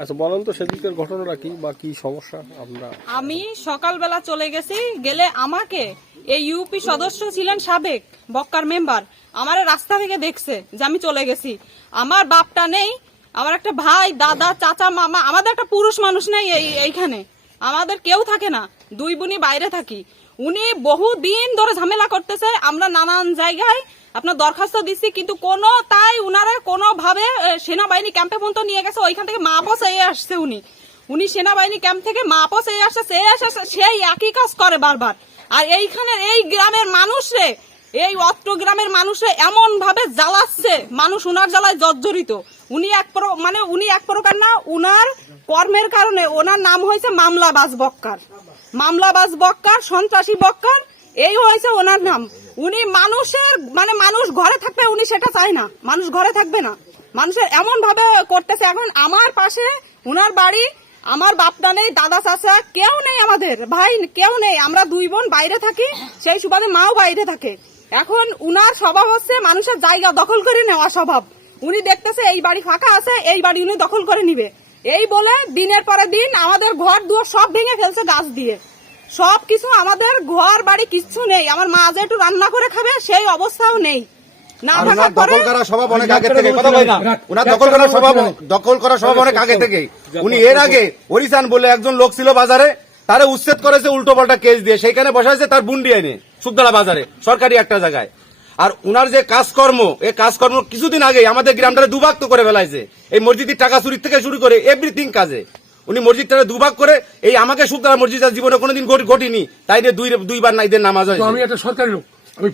আচ্ছা বলেন তো সেদিকের ঘটনাটা কি বা কি সমস্যা আমরা আমি সকালবেলা চলে গেছি, গেলে আমাকে এই ইউপি সদস্য ছিলেন সাবেক বক্কার মেম্বার। আমার রাস্তা থেকে দেখছে যে আমি চলে গেছি। আমার বাপটা নেই, আমার একটা ভাই, দাদা, চাচা, মামা, আমাদের একটা পুরুষ মানুষ নেই এই এইখানে। আমাদের কেউ থাকে না। দুই বোনই বাইরে থাকি। উনি বহু দিন ধরে ঝামেলা করতেছে, আমরা নানান জায়গায় আপনার দরখাস্ত দিচ্ছি কিন্তু কোনো তাই উনারা কোনোভাবে সেনাবাহিনী ক্যাম্পে পর্যন্ত নিয়ে গেছে, ওইখান থেকে মা বসে আসছে উনি। উনি সেনাবাহিনী ক্যাম্প থেকে মাপস এই আসছে, সে আসে সেই একই কাজ করে বারবার। আর এইখানে এই গ্রামের মানুষরে এই অত্র গ্রামের মানুষে এমন ভাবে জ্বালাচ্ছে। মানুষ উনার জ্বালায় জর্জরিত। উনি এক মানে উনি এক প্রকার না, উনার কর্মের কারণে ওনার নাম হয়েছে মামলাবাজ বক্কার। মামলাবাজ বক্কার, সন্ত্রাসী বক্কার, এই হয়েছে ওনার নাম। উনি মানুষের মানে মানুষ ঘরে থাকবে উনি সেটা চায় না। মানুষ ঘরে থাকবে না। মানুষের এমন ভাবে করতেছে। এখন আমার পাশে উনার বাড়ি, আমার বাপটা নেই, দাদা চাচা, কেউ নেই আমাদের। ভাই, কেউ নেই। আমরা দুই বোন বাইরে থাকি, সেই সুবাদে মাও বাইরে থাকে। এখন উনার স্বভাব হচ্ছে মানুষের জায়গা দখল করে নেওয়া স্বভাব। উনি দেখতেছে এই বাড়ি ফাঁকা আছে এই বাড়ি উনি দখল করে নিবে। এই বলে দিনের পরে দিন আমাদের ঘর দুয়ার সব ভেঙে ফেলছে গাছ দিয়ে। সব কিছু আমাদের ঘর বাড়ি কিচ্ছু নেই। আমার মা যে একটু রান্না করে খাবে সেই অবস্থাও নেই। না আর থাকার পরে দখল করার স্বভাব অনেক আগে থেকে কথা বলি। না। ওনার দখল করার স্বভাব দখল করার স্বভাব অনেক আগে থেকে উনি এর আগে হরিসান বলে একজন লোক ছিল বাজারে তারে উচ্ছেদ করেছে উল্টো পাল্টা কেস দিয়ে। সেখানে বসাইছে তার বুন্ডি আইনে সুবদলা বাজারে, সরকারি একটা জায়গায়। আর উনার যে কাজকর্ম এই কাজকর্ম কিছুদিন আগে আমাদের গ্রামটারে দুভাগ তো করে ফেলাইছে। এই মসজিদের টাকা চুরির থেকে শুরু করে এভরিথিং কাজে। উনি মসজিদটারে দুভাগ করে, এই আমাকে সুবদলা মসজিদ জীবনে কোনোদিন ঘটি- ঘটিনি। তাই দুইবার নাইদের নামাজ হয় আমি একটা সরকারি লোক, আমি